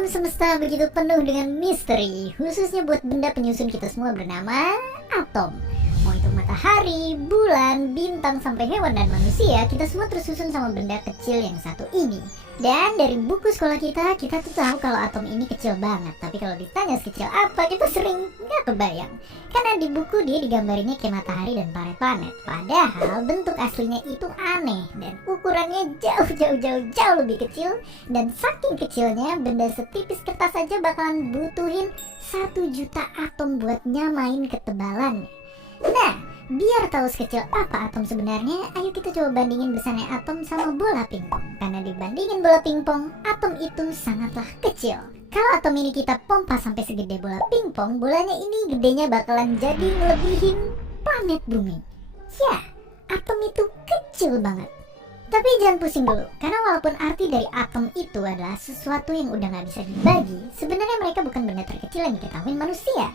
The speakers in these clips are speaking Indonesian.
Alam semesta begitu penuh dengan misteri, khususnya buat benda penyusun kita semua bernama atom. Mau itu matahari, bulan, bintang, sampai hewan dan manusia, kita semua tersusun sama benda kecil yang satu ini. Dan dari buku sekolah kita tuh tahu kalau atom ini kecil banget. Tapi kalau ditanya sekecil apa, kita sering nggak kebayang. Karena di buku dia digambarinnya kayak matahari dan planet-planet. Padahal bentuk aslinya itu aneh dan ukurannya jauh lebih kecil. Dan saking kecilnya, benda setipis kertas aja bakalan butuhin 1 juta atom buat nyamain ketebalannya. Nah, biar tahu sekecil apa atom sebenarnya, ayo kita coba bandingin besarnya atom sama bola pingpong. Karena dibandingin bola pingpong, atom itu sangatlah kecil. Kalau atom ini kita pompa sampai segede bola pingpong, bolanya ini gedenya bakalan jadi ngelebihin planet bumi. Ya, atom itu kecil banget. Tapi jangan pusing dulu, karena walaupun arti dari atom itu adalah sesuatu yang udah gak bisa dibagi, sebenarnya mereka bukan benda terkecil yang diketahui manusia.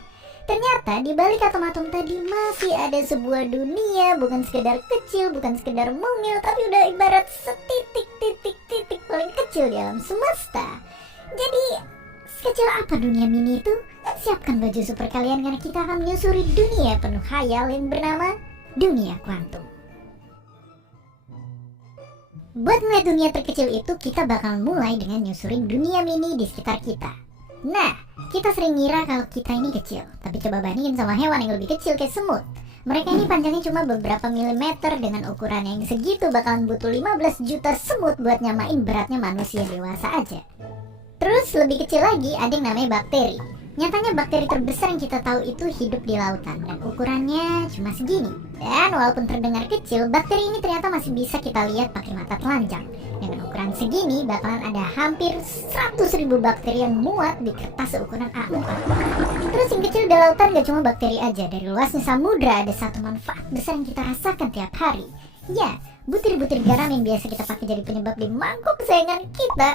Ternyata di balik atom-atom tadi masih ada sebuah dunia, bukan sekedar kecil, bukan sekedar mungil, tapi udah ibarat setitik-titik paling kecil di alam semesta. Jadi, sekecil apa dunia mini itu? Siapkan baju super kalian karena kita akan menyusuri dunia penuh khayal yang bernama dunia kuantum. Buat melihat dunia terkecil itu, kita bakal mulai dengan nyusurin dunia mini di sekitar kita. Nah, kita sering ngira kalau kita ini kecil, tapi coba bandingin sama hewan yang lebih kecil kayak semut. Mereka ini panjangnya cuma beberapa milimeter, dengan ukuran yang segitu bakalan butuh 15 juta semut buat nyamain beratnya manusia dewasa aja. Terus lebih kecil lagi ada yang namanya bakteri. Nyatanya bakteri terbesar yang kita tahu itu hidup di lautan dan ukurannya cuma segini. Dan walaupun terdengar kecil, bakteri ini ternyata masih bisa kita lihat pakai mata telanjang. Dengan ukuran segini bakalan ada hampir 100.000 bakteri yang muat di kertas seukuran A4. Terus yang kecil di lautan gak cuma bakteri aja. Dari luasnya samudra ada satu manfaat besar yang kita rasakan tiap hari. Ya, butir-butir garam yang biasa kita pakai jadi penyebab di mangkok kesayangan kita.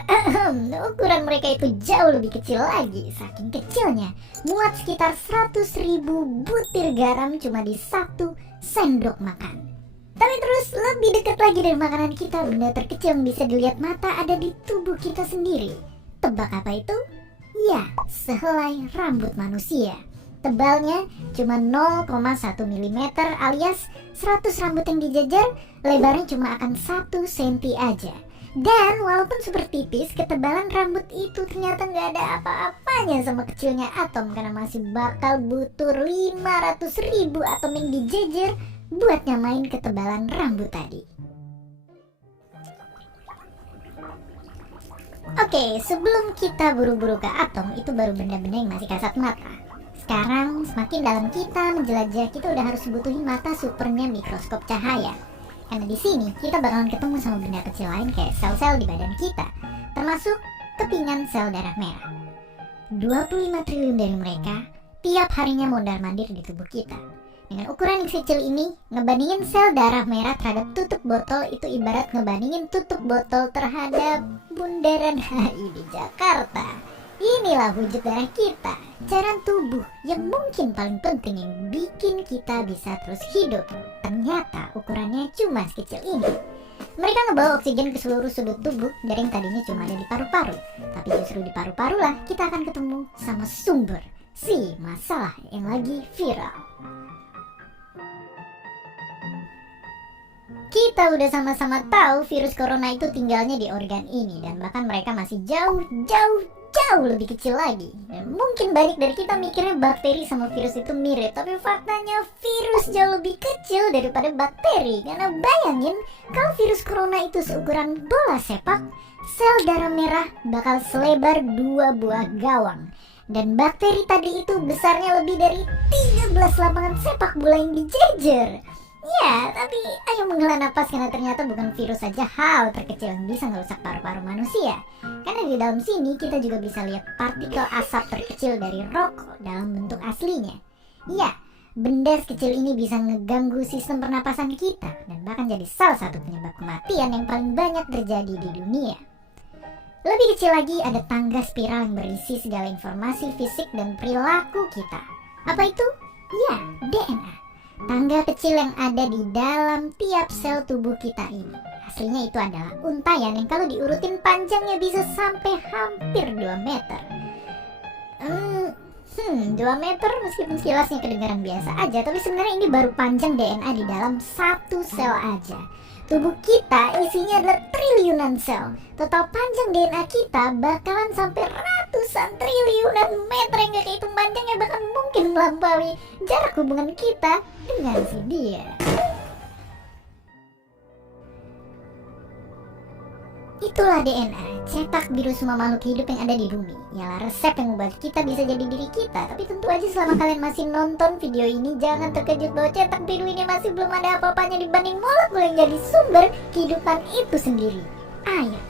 Ukuran mereka itu jauh lebih kecil lagi. Saking kecilnya, muat sekitar 100.000 butir garam cuma di 1 sendok makan. Tapi terus lebih dekat lagi dari makanan kita, benda terkecil yang bisa dilihat mata ada di tubuh kita sendiri. Tebak apa itu? Ya, sehelai rambut manusia. Tebalnya cuma 0,1 mm alias 100 rambut yang dijajar, lebarnya cuma akan 1 cm aja. Dan walaupun super tipis, ketebalan rambut itu ternyata nggak ada apa-apanya sama kecilnya atom, karena masih bakal butuh 500.000 atom yang dijejer buat nyamain ketebalan rambut tadi. Oke, sebelum kita buru-buru ke atom, itu baru benda-benda yang masih kasat mata. Sekarang semakin dalam kita menjelajah, kita udah harus butuhin mata supernya mikroskop cahaya. Karena di sini kita bakalan ketemu sama benda kecil lain kayak sel-sel di badan kita, termasuk kepingan sel darah merah. 25 triliun dari mereka tiap harinya mondar-mandir di tubuh kita. Dengan ukuran yang kecil ini, ngebandingin sel darah merah terhadap tutup botol itu ibarat ngebandingin tutup botol terhadap bundaran HI di Jakarta. Inilah wujud darah kita, cairan tubuh yang mungkin paling penting yang bikin kita bisa terus hidup. Ternyata ukurannya cuma sekecil ini. Mereka ngebawa oksigen ke seluruh sudut tubuh dari yang tadinya cuma ada di paru-paru. Tapi justru di paru-paru lah kita akan ketemu sama sumber si masalah yang lagi viral. Kita udah sama-sama tahu virus corona itu tinggalnya di organ ini, dan bahkan mereka masih jauh lebih kecil lagi. Dan mungkin banyak dari kita mikirnya bakteri sama virus itu mirip, tapi faktanya virus jauh lebih kecil daripada bakteri. Karena bayangin, kalau virus corona itu seukuran bola sepak, sel darah merah bakal selebar 2 buah gawang. Dan bakteri tadi itu besarnya lebih dari 13 lapangan sepak bola yang dijejer. Ya, tapi ayo menghela napas karena ternyata bukan virus saja hal terkecil yang bisa ngerusak paru-paru manusia. Karena di dalam sini kita juga bisa lihat partikel asap terkecil dari rokok dalam bentuk aslinya. Ya, benda sekecil ini bisa ngeganggu sistem pernapasan kita dan bahkan jadi salah satu penyebab kematian yang paling banyak terjadi di dunia. Lebih kecil lagi ada tangga spiral yang berisi segala informasi fisik dan perilaku kita. Apa itu? Ya, DNA. Tangga kecil yang ada di dalam tiap sel tubuh kita ini. Aslinya itu adalah untayan yang kalau diurutin panjangnya bisa sampai hampir 2 meter. 2 meter meskipun sekilasnya kedengaran biasa aja, tapi sebenarnya ini baru panjang DNA di dalam satu sel aja. Tubuh kita isinya adalah triliunan sel. Total panjang DNA kita bakalan sampai ratusan triliunan meter yang gak kehitung panjangnya, bahkan mungkin melampaui jarak hubungan kita dengan si dia. Itulah DNA, cetak biru semua makhluk hidup yang ada di bumi. Yalah resep yang membuat kita bisa jadi diri kita. Tapi tentu aja selama kalian masih nonton video ini, jangan terkejut bahwa cetak biru ini masih belum ada apa-apanya dibanding molekul yang jadi sumber kehidupan itu sendiri. Ayo,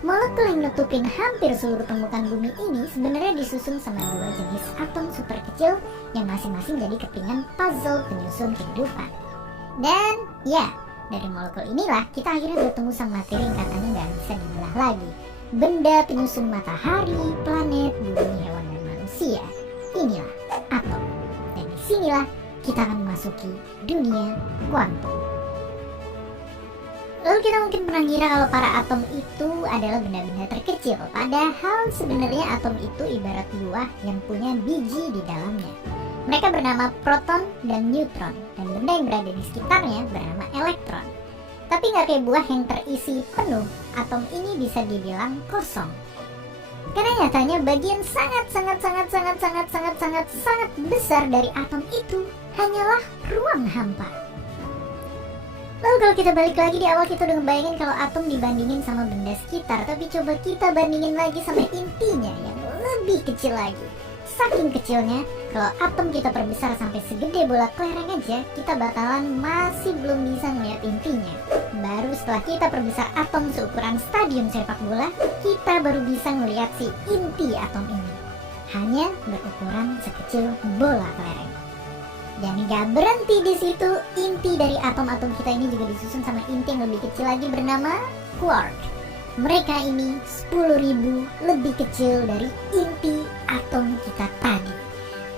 molekul yang nutupin hampir seluruh permukaan bumi ini sebenarnya disusun sama 2 jenis atom super kecil yang masing-masing jadi kepingan puzzle penyusun kehidupan. Dan ya, dari molekul inilah kita akhirnya bertemu sama materi yang katanya nggak bisa dibelah lagi. Benda penyusun matahari, planet, bumi, hewan, dan manusia. Inilah atom. Dan disinilah kita akan memasuki dunia kuantum. Lalu kita mungkin pernah ngira kalau para atom itu adalah benda-benda terkecil. Padahal sebenarnya atom itu ibarat buah yang punya biji di dalamnya. Mereka bernama proton dan neutron, dan benda yang berada di sekitarnya bernama elektron. Tapi nggak kayak buah yang terisi penuh, atom ini bisa dibilang kosong. Karena nyatanya bagian sangat besar dari atom itu hanyalah ruang hampa. Lalu kalau kita balik lagi di awal, kita udah ngebayangin kalau atom dibandingin sama benda sekitar. Tapi coba kita bandingin lagi sama intinya yang lebih kecil lagi. Saking kecilnya, kalau atom kita perbesar sampai segede bola kelereng aja, kita bakalan masih belum bisa ngeliat intinya. Baru setelah kita perbesar atom seukuran stadion sepak bola, kita baru bisa ngeliat si inti atom ini. Hanya berukuran sekecil bola kelereng. Dan gak berhenti di situ, inti dari atom-atom kita ini juga disusun sama inti yang lebih kecil lagi bernama quark. Mereka ini 10.000 lebih kecil dari inti atom kita tadi.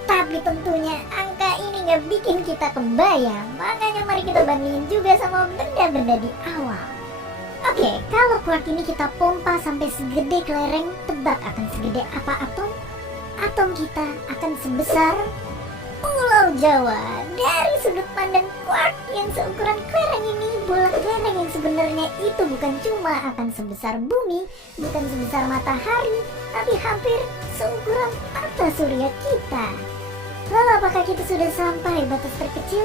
Tapi tentunya angka ini gak bikin kita kebayang. Makanya mari kita bandingin juga sama benda-benda di awal. Oke, kalau quark ini kita pompa sampai segede kelereng, tebak akan segede apa atom? Atom kita akan sebesar Pulau Jawa. Dari sudut pandang quark yang seukuran kelereng ini, bola kelereng yang sebenarnya itu bukan cuma akan sebesar bumi, bukan sebesar matahari, tapi hampir seukuran mata surya kita. Lalu apakah kita sudah sampai batas terkecil?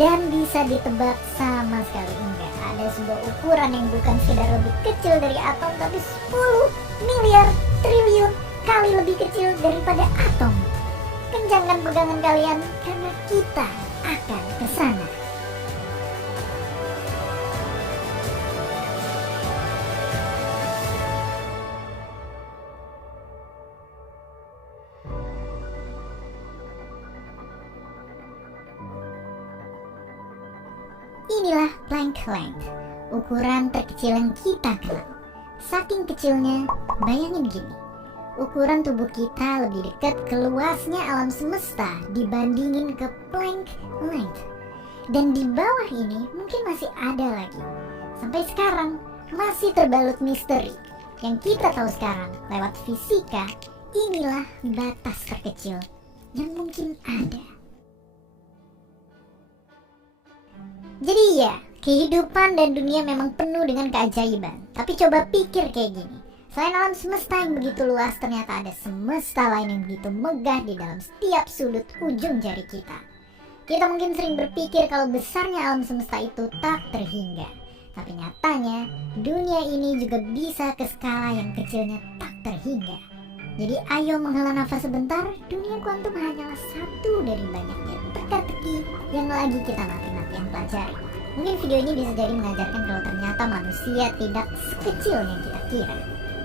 Dan bisa ditebak? Sama sekali enggak. Ada sebuah ukuran yang bukan sekedar lebih kecil dari atom, tapi 10 miliar triliun kali lebih kecil daripada atom. Kencangkan pegangan kalian, karena kita akan ke sana. Inilah Planck length, ukuran terkecil yang kita kenal. Saking kecilnya, bayangin gini. Ukuran tubuh kita lebih dekat ke luasnya alam semesta dibandingin ke Planck length. Dan di bawah ini mungkin masih ada lagi. Sampai sekarang masih terbalut misteri. Yang kita tahu sekarang lewat fisika, inilah batas terkecil yang mungkin ada. Jadi ya, kehidupan dan dunia memang penuh dengan keajaiban. Tapi coba pikir kayak gini. Selain alam semesta yang begitu luas, ternyata ada semesta lain yang begitu megah di dalam setiap sudut ujung jari kita. Kita mungkin sering berpikir kalau besarnya alam semesta itu tak terhingga. Tapi nyatanya, dunia ini juga bisa ke skala yang kecilnya tak terhingga. Jadi ayo menghela nafas sebentar, dunia kuantum hanyalah satu dari banyaknya teka-teki yang lagi kita mati-matian pelajari. Mungkin video ini bisa jadi mengajarkan kalau ternyata manusia tidak sekecil yang kita kira.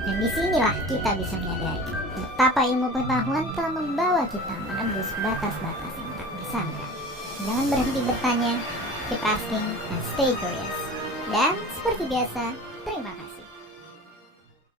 Dan disinilah kita bisa menyadari betapa ilmu pengetahuan telah membawa kita menembus batas-batas yang tak disangka. Jangan berhenti bertanya, keep asking, and stay curious. Dan seperti biasa, terima kasih.